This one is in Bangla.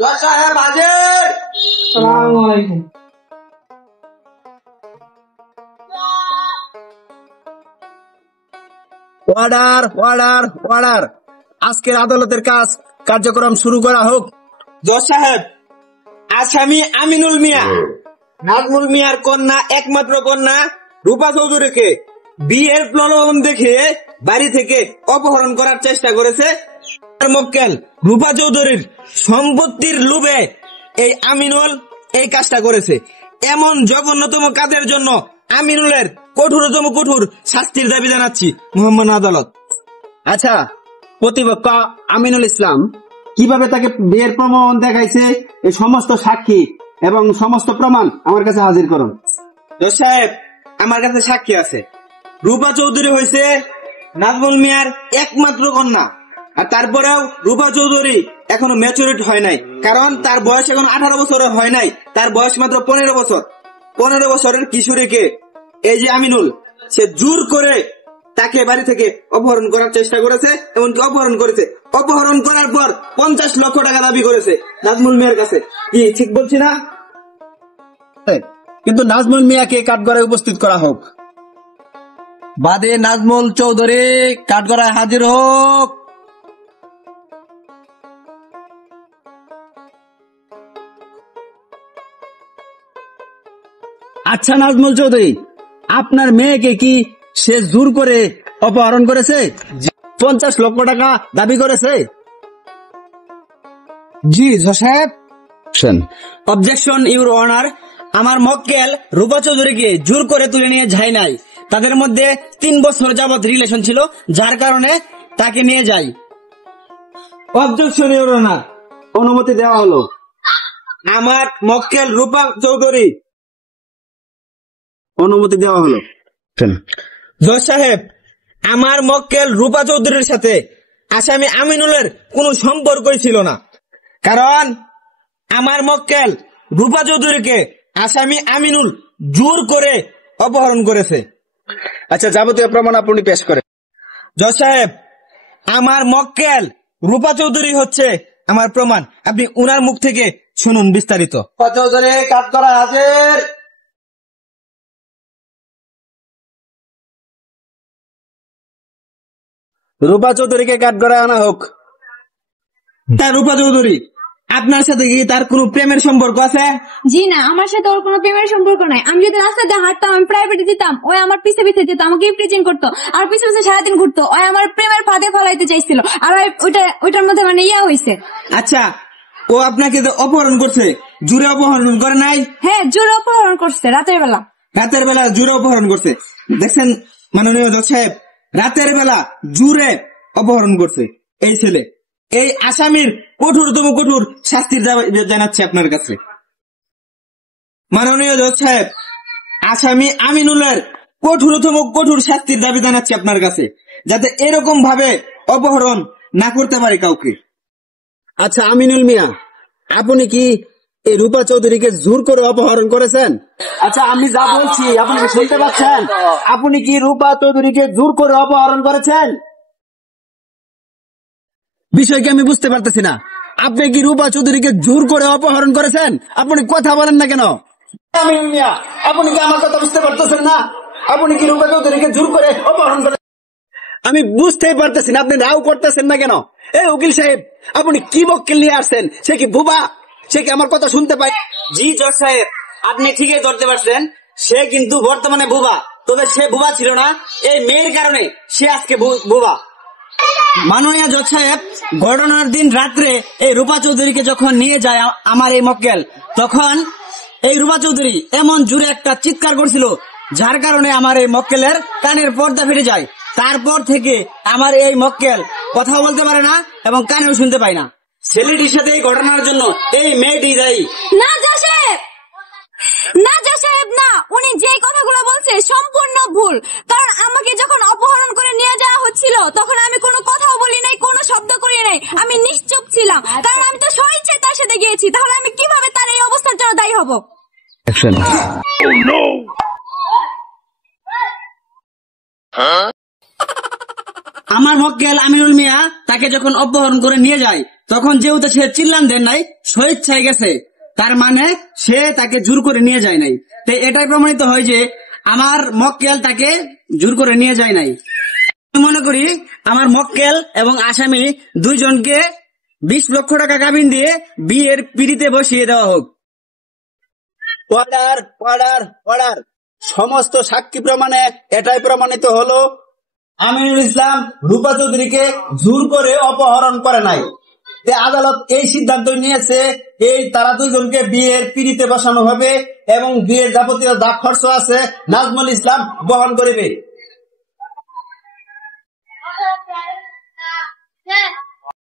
জজ সাহেব হাজির। আসসালামু আলাইকুম। অর্ডার অর্ডার অর্ডার, আজকের আদালতের কার্যক্রম শুরু করা হোক। জজ সাহেব, আসামি আমিনুল মিয়া নাজমুল মিয়ার কন্যা, একমাত্র কন্যা রূপা চৌধুরীকে বিয়ের প্রলোভন দেখে বাড়ি থেকে অপহরণ করার চেষ্টা করেছে। মক্কেল রূপা চৌধুরীর সম্পত্তির লোভে এই আমিনুল এই কাজটা করেছে। এমন জঘন্যতম কাজের জন্য আমিনুলের কঠোরতম কঠোর শাস্তির দাবি জানাচ্ছি মোহাম্মদ আদালত। আচ্ছা, প্রতিপক্ষ আমিনুল ইসলাম কিভাবে তাকে বিয়ের প্রমাণ দেখাইছে, এই সমস্ত সাক্ষী এবং সমস্ত প্রমাণ আমার কাছে হাজির করুন। জজ সাহেব, আমার কাছে সাক্ষী আছে। রূপা চৌধুরী হয়েছে নাজমুল মিয়ার একমাত্র কন্যা, আর তারপরেও রূপা চৌধুরী এখনো ম্যাচুরিটি হয় নাই, কারণ তার বয়স এখন 18 বছর হয় নাই, তার বয়স মাত্র 15 বছর। 15 বছরের কিশোরীকে এই যে আমিনুল, সে জোর করে তাকে বাড়ি থেকে অপহরণ করার চেষ্টা করেছে, এমনকি অপহরণ করেছে। অপহরণ করার পর 50 লক্ষ টাকা দাবি করেছে নাজমুল মিয়ার কাছে। কি ঠিক বলছি না? কিন্তু নাজমুল মিয়াকে কাঠগড়ায় উপস্থিত করা হোক। বাদে নাজমুল চৌধুরী কাঠগড়ায় হাজির হোক। আচ্ছা নাজমুল চৌধুরী, আপনার মেয়েকে কি সে জোর করে অপহরণ করেছে? 50 লক্ষ টাকা দাবি করেছে? জি জজ সাহেব। অবজেকশন ইউর অনার, আমার মক্কেল রূপা চৌধুরীকে জোর করে তুলে নিয়ে যায় নাই। তাদের মধ্যে 3 বছর যাবত রিলেশন ছিল, যার কারণে তাকে নিয়ে যাই। অবজেকশন ইউর অনার, অনুমতি দেওয়া হলো। আমার মক্কেল রূপা চৌধুরী, অনুমতি দেওয়া হলো। জজ সাহেব, আমার মক্কেল রূপা চৌধুরীর সাথে আসামি আমিনুলের কোনো সম্পর্কই ছিল না, কারণ আমার মক্কেল রূপা চৌধুরীকে আসামি আমিনুল জোর করে অপহরণ করেছে। আচ্ছা, যাবতীয় প্রমাণ আপনি পেশ করেন। জজ সাহেব, আমার মক্কেল রূপা চৌধুরী হচ্ছে আমার প্রমাণ। আপনি উনার মুখ থেকে শুনুন বিস্তারিত। চৌধুরী কাঠগড়ায় হাজির। রূপা চৌধুরীকে কাঠগড়ায় আনা হোক। তার রূপা চৌধুরী, আপনার সাথে কি তার কোনো প্রেমের সম্পর্ক আছে? জি না, আমার সাথে ওর কোনো প্রেমের সম্পর্ক নাই। আমি যদি রাস্তাতে হাঁটতাম, আমি প্রাইভেটে যেতাম, ওই আমার পিছে পিছে যেত, আমাকে প্রিচিং করতো, আর পিছে পিছে সারাদিন ঘুরতো। ওই আমার প্রেমের ফাঁদে ফলাইতে চাইছিল, আর ওইটার মধ্যে মানে ইয়া হয়েছে। আচ্ছা, ও আপনাকে তো অপহরণ করছে, জুড়ে অপহরণ করে নাই? হ্যাঁ, জোরে অপহরণ করছে রাতের বেলা। রাতের বেলা জুড়ে অপহরণ করছে? দেখছেন মাননীয় জজ সাহেব, রাতের বেলা জুড়ে অপহরণ করছে এই ছেলে। এই আসামির কঠোরতম কঠোর শাস্তির দাবি জানাচ্ছে আপনার কাছে। মাননীয় জজ সাহেব, আসামি আমিনুলের কঠোরতম কঠোর শাস্তির দাবি জানাচ্ছে আপনার কাছে, যাতে এরকম ভাবে অপহরণ না করতে পারে কাউকে। আচ্ছা আমিনুল মিয়া, আপনি কি এই রূপা চৌধুরীকে জোর করে অপহরণ করেছেন? আচ্ছা, আমি যা বলছি আপনি কি শুনতে পাচ্ছেন? আপনি কি রূপা চৌধুরীকে জোর করে অপহরণ করেছেন? বিষয়কে আমি বুঝতে পারতেছি না। আপনি কি রূপা চৌধুরীকে জোর করে অপহরণ করেছেন? আপনি কথা বলেন না কেন? আমিনুল মিয়া, আপনি কি আমার কথা বুঝতে পারতেছেন না? আপনি কি রূপা চৌধুরীকে জোর করে অপহরণ করেছেন? আমি বুঝতেই পারতেছি না, আপনি রাও করতেছেন না কেন? এই উকিল সাহেব, আপনি কি মক্কেল নিয়ে আসছেন? সে কি বুবা? সে কি আমার কথা শুনতে পায়? জি জজ সাহেব, আপনি ঠিকই ধরতে পারছেন, সে কিন্তু বর্তমানে বুবা। তবে সে বুবা ছিল না, এই মেয়ের কারণে সে আজকে বুবা। মাননীয় জজ সাহেব, ঘটনার দিন রাত্রে এই রূপা চৌধুরীকে যখন নিয়ে যায় আমার এই মক্কেল, তখন এই রূপা চৌধুরী এমন জোরে একটা চিৎকার করছিল, যার কারণে আমার এই মক্কেলের কানের পর্দা ফেটে যায়। তারপর থেকে আমার এই মক্কেল কথা বলতে পারে না এবং কানেও শুনতে পায় না। ছেলেটির সাথে এই ঘটনার জন্য এই মেয়েটি দায়ী। না জজ সাহেব, না জজ সাহেব, না, উনি যে কথাগুলো বলছে সম্পূর্ণ ভুল। কারণ আমাকে যখন অপহরণ করে নিয়ে যাওয়া হচ্ছিল, তখন আমি কোনো কথাও বলি নাই, কোনো শব্দ করি নাই, আমি নিশ্চুপ ছিলাম, কারণ আমি তো স্বইচ্ছায় তার সাথে গিয়েছি। তাহলে আমি কিভাবে তার এই অবস্থার জন্য দায়ী হব? আমার মক্কেল আমিনুল মিয়া তাকে যখন অপহরণ করে নিয়ে যায়, তখন যেহেতু সে চিল্লান দেন নাই, স্বেচ্ছায় গেছে, তার মানে সে তাকে জোর করে নিয়ে যায় নাই। তো এটাই প্রমাণিত হয় যে আমার মক্কেল তাকে জোর করে নিয়ে যায় নাই। আমি মনে করি আমার মক্কেল এবং আসামি দুইজনকে 20 লক্ষ টাকা কাবিন দিয়ে বিয়ের পিঁড়িতে বসিয়ে দেওয়া হোক। Order order order. সমস্ত সাক্ষী প্রমাণে এটাই প্রমাণিত হলো আমিনুল ইসলাম রূপা চৌধুরীকে জোর করে অপহরণ করে নাই। আদালত এই সিদ্ধান্ত নিয়েছে এই তারা দুইজনকে বিয়ের পিঁড়িতে বসানো হবে এবং বিয়ের যাবতীয় যা খরচ আছে নাজমুল ইসলাম বহন করিবে।